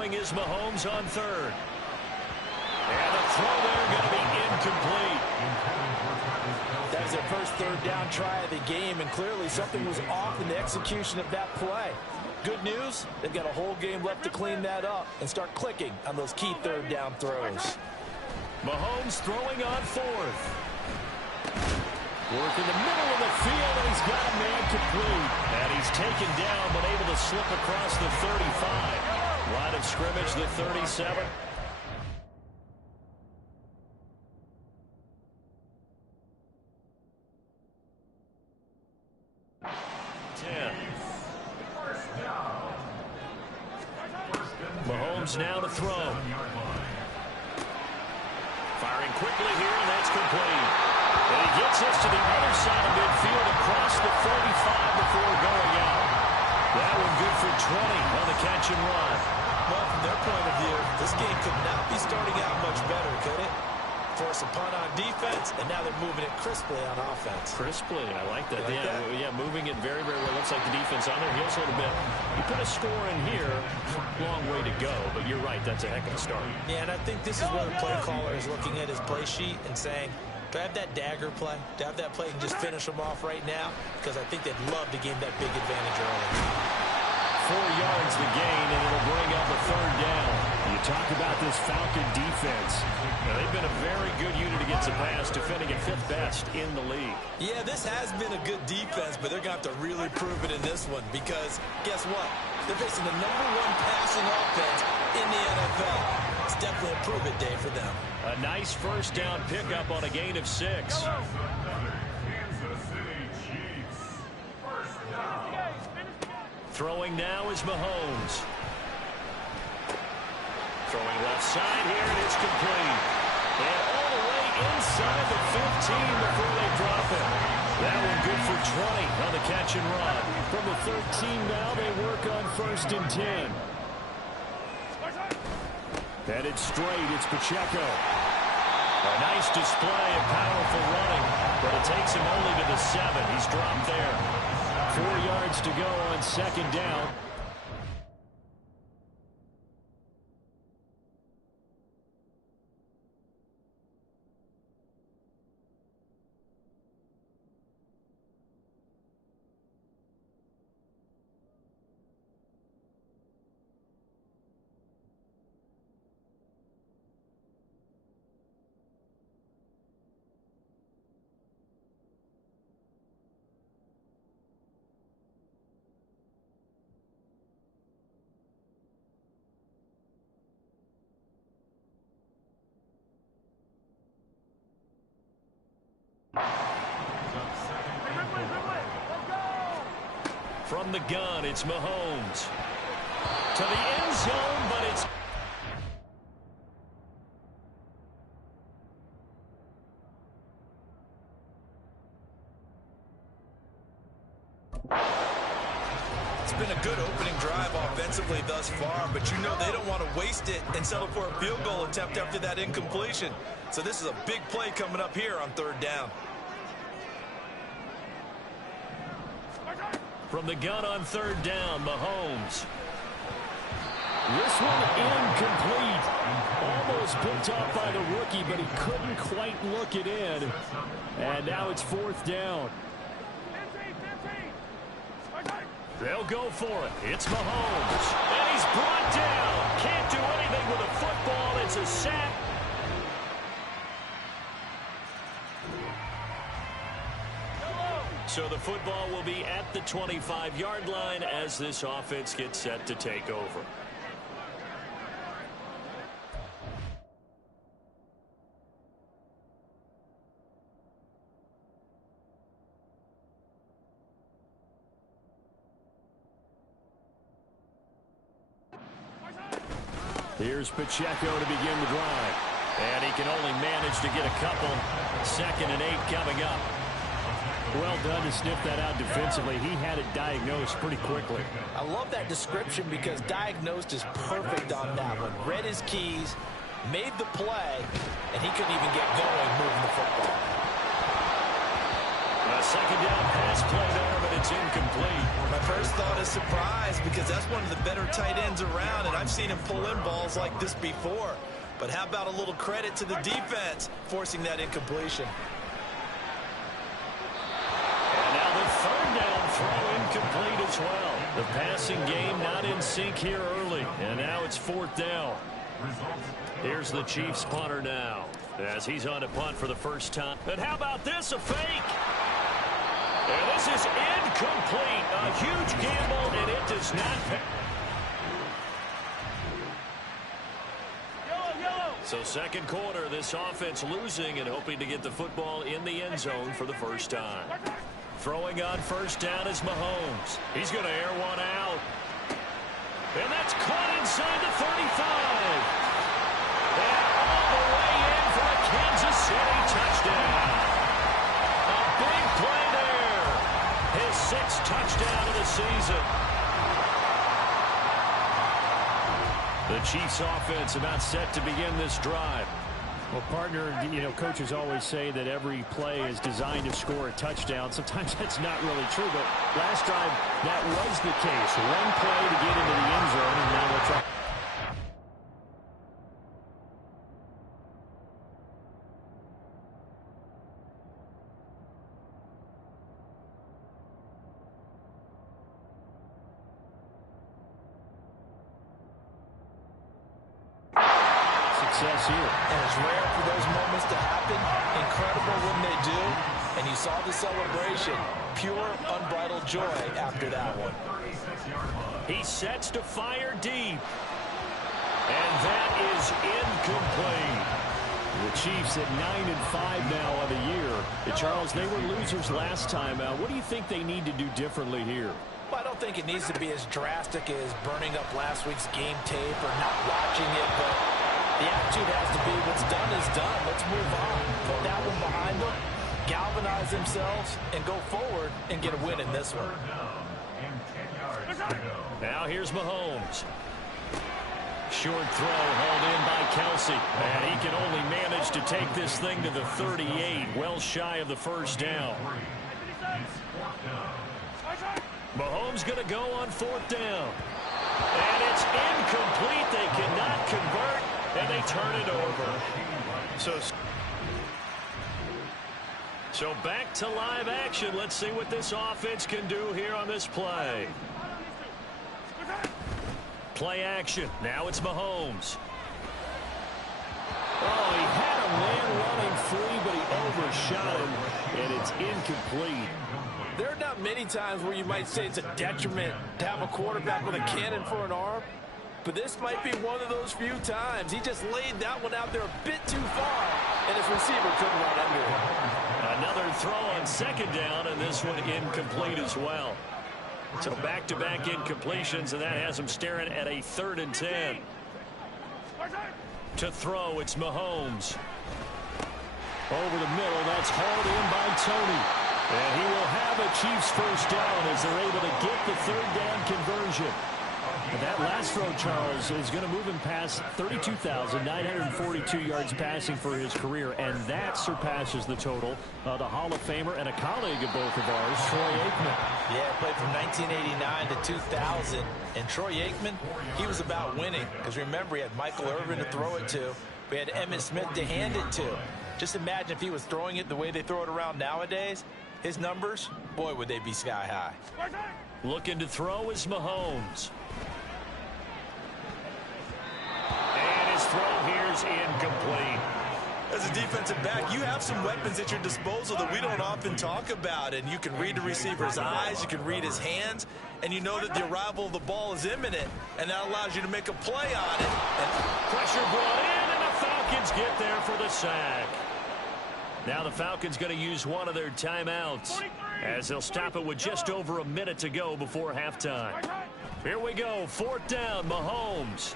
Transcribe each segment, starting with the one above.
throwing is Mahomes on third. And the throw there going to be incomplete. That was their first third down try of the game, and clearly something was off in the execution of that play. Good news, they've got a whole game left to clean that up and start clicking on those key third down throws. Mahomes throwing on fourth. Work in the middle of the field, and he's got a man complete. And he's taken down, but able to slip across the 35. Line of scrimmage, the 37. Mahomes now to throw. Firing quickly here, and that's complete. And he gets us to the other side of midfield across the 45 before going out. That one good for 20 on the catch and run. Well, from their point of view, this game could not be starting out much better, could it? Force a punt on defense, and now they're moving it crisply on offense. Crisply, I like that. Like that? Yeah, moving it very, very well. Looks like the defense on their heels a little bit. You put a score in here, long way to go, but you're right, that's a heck of a start. Yeah, and I think this is where the play caller is looking at his play sheet and saying, do I have that dagger play? Do I have that play and just finish them off right now? Because I think they'd love to gain that big advantage early. 4 yards the gain, and it'll bring up a third down. You talk about this Falcon defense. They've been a very good unit against the pass, defending at 5th best in the league. Yeah, this has been a good defense, but they're going to have to really prove it in this one because guess what? They're facing the #1 passing offense in the NFL. It's definitely a prove-it day for them. A nice first down pickup on a gain of 6. Throwing now is Mahomes. Throwing left side here, and it's complete. And all the way inside the 15 before they drop it. That one good for 20 on the catch and run. From the 13 now, they work on 1st and 10. Headed straight, it's Pacheco. A nice display of powerful running, but it takes him only to the 7. He's dropped there. 4 yards to go on 2nd down. From the gun, it's Mahomes. To the end zone, but it's... It's been a good opening drive offensively thus far, but you know they don't want to waste it and settle for a field goal attempt after that incompletion. So this is a big play coming up here on 3rd down. From the gun on 3rd down, Mahomes. This one incomplete. Almost picked off by the rookie, but he couldn't quite look it in. And now it's 4th down. They'll go for it. It's Mahomes. And he's brought down. Can't do anything with a football. It's a sack. So the football will be at the 25-yard line as this offense gets set to take over. Here's Pacheco to begin the drive. And he can only manage to get a couple. 2nd and 8 coming up. Well done to sniff that out defensively. He had it diagnosed pretty quickly. I love that description because diagnosed is perfect on that one. Read his keys, made the play, and he couldn't even get going moving the football. A 2nd down pass play there, but it's incomplete. My first thought is surprise because that's one of the better tight ends around, and I've seen him pull in balls like this before. But how about a little credit to the defense forcing that incompletion? And now the third down throw incomplete as well. The passing game not in sync here early, and now it's fourth down. Here's the Chiefs punter now as he's on to punt for the first time. And how about this, a fake? And this is incomplete. A huge gamble, and it does not pay. So second quarter, this offense losing and hoping to get the football in the end zone for the first time. Throwing on first down is Mahomes. He's going to air one out. And that's caught inside the 35. And all the way in for a Kansas City touchdown. A big play there. His sixth touchdown of the season. The Chiefs offense about set to begin this drive. Well, partner, coaches always say that every play is designed to score a touchdown. Sometimes that's not really true, but last drive, that was the case. One play to get into the end zone, and now they'll try. Success here. And it's rare for those moments to happen. Incredible when they do. And you saw the celebration. Pure, unbridled joy after that one. He sets to fire deep. And that is incomplete. The Chiefs at 9-5 now on the year. Charles, they were losers last time. What do you think they need to do differently here? Well, I don't think it needs to be as drastic as burning up last week's game tape or not watching it, but the attitude has to be what's done is done. Let's move on. Put that one behind them, galvanize themselves, and go forward and get a win in this one. Now here's Mahomes. Short throw hauled in by Kelsey. And he can only manage to take this thing to the 38, well shy of the first down. Mahomes going to go on fourth down. And it's incomplete. They cannot convert, and they turn it over. So back to live action. Let's see what this offense can do here on this play. Play action. Now it's Mahomes. Oh, he had a man running free, but he overshot him, and it's incomplete. There are not many times where you might say it's a detriment to have a quarterback with a cannon for an arm, but this might be one of those few times. He just laid that one out there a bit too far, and his receiver couldn't run under it. Another throw on second down, and this one incomplete as well. So back-to-back incompletions, and that has him staring at a 3rd and 10. To throw, it's Mahomes. Over the middle, that's hauled in by Tony. And he will have a Chiefs first down as they're able to get the 3rd down conversion. But that last throw, Charles, is going to move him past 32,942 yards passing for his career, and that surpasses the total of the Hall of Famer and a colleague of both of ours, Troy Aikman. Yeah, played from 1989 to 2000, and Troy Aikman, he was about winning, because remember, he had Michael Irvin to throw it to. We had Emmitt Smith to hand it to. Just imagine if he was throwing it the way they throw it around nowadays. His numbers, boy, would they be sky high. Looking to throw is Mahomes. And his throw here's incomplete. As a defensive back, you have some weapons at your disposal that we don't often talk about. And you can read the receiver's eyes, you can read his hands, and you know that the arrival of the ball is imminent. And that allows you to make a play on it. And pressure brought in, and the Falcons get there for the sack. Now the Falcons going to use one of their timeouts as they'll stop it with just over a minute to go before halftime. Here we go, 4th down, Mahomes.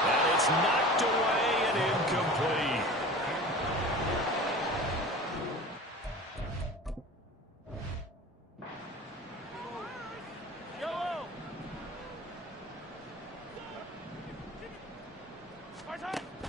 And it's knocked away and incomplete.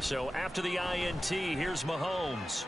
So after the INT, here's Mahomes.